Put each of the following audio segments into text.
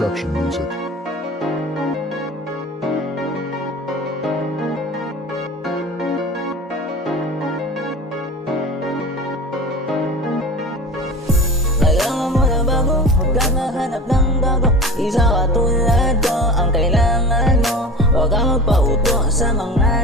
Construction music. Kailangan mo na bago, huwag kang hahanap ng bago. Isa katulad ko ang kailangan mo. Huwag kang magpauto sa mga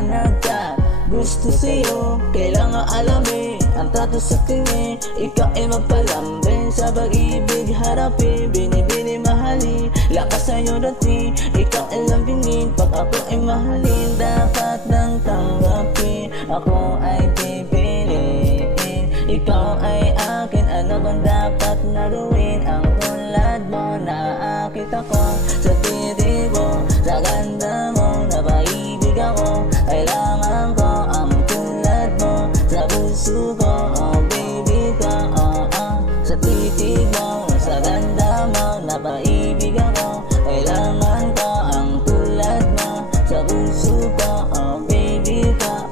gusto sa'yo. Kailangan alamin ang trato sa tingin. Ikaw ay magpalambing sa pag-ibig. Harapin, binibini, mahalin. Lakas sa'yo dati, ikaw ay lambingin. Pag ako ay mahalin, dapat nang tanggapin. Ako ay pipiliin, ikaw ay akin. Ano bang dapat na gawin? Ang tulad mo, naakit ako sa titig mo. Sa ganda mo, napaibig ako. Kailangan ko ang tulad mo sa puso ko. Oh baby ka, sa titig mo, sa ganda mo, napaibig ako. Kailangan ko ang tulad mo sa puso ko. Oh baby ka,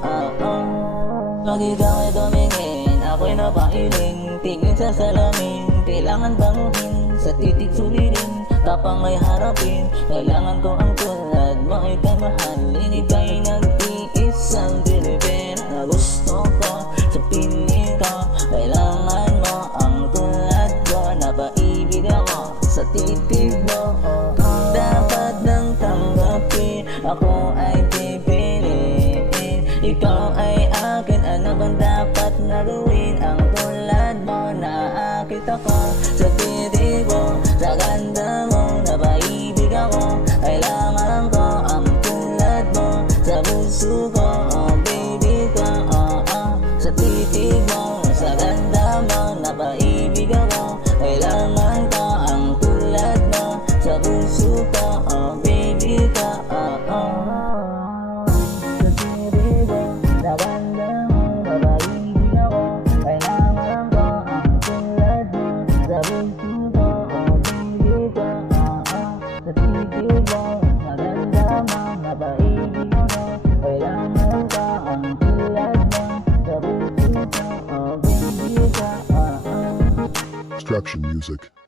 Pag ikaw ay tumingin, ako'y napailing. Tingin sa salamin, kailangan banguhin. Sa titig sulilin, tapang ay harapin. Kailangan ko ang tulad mo, ika'y mahalin. Ika'y nag-iis ang Pilipina na gusto ko sa piling ko. Kailangan mo ang tulad ko, napaibig ako sa titig mo. Dapat nang tanggapin, ako ay pipiliin. Ikaw ay akin, ano bang dapat na gawin? Ang tulad mo, naakit ako sa titig mo. Sa ganda mo, napaibig ako. Kailangan ko ang tulad mo sa puso ko. Oh baby ka, sa titig mo, sa ganda mo, napaibig ako. Kailangan ko ang tulad mo sa puso ko. Oh baby ka, sa titig mo, sa ganda mo, napaibig ako. Kailangan ko ang tulad mo sa puso ko. Oh baby ka, sa titig mo, sa ganda mo, napaibig ako. Kailangan ko ang tulad mo sa puso ko. Oh baby ka, Construction music.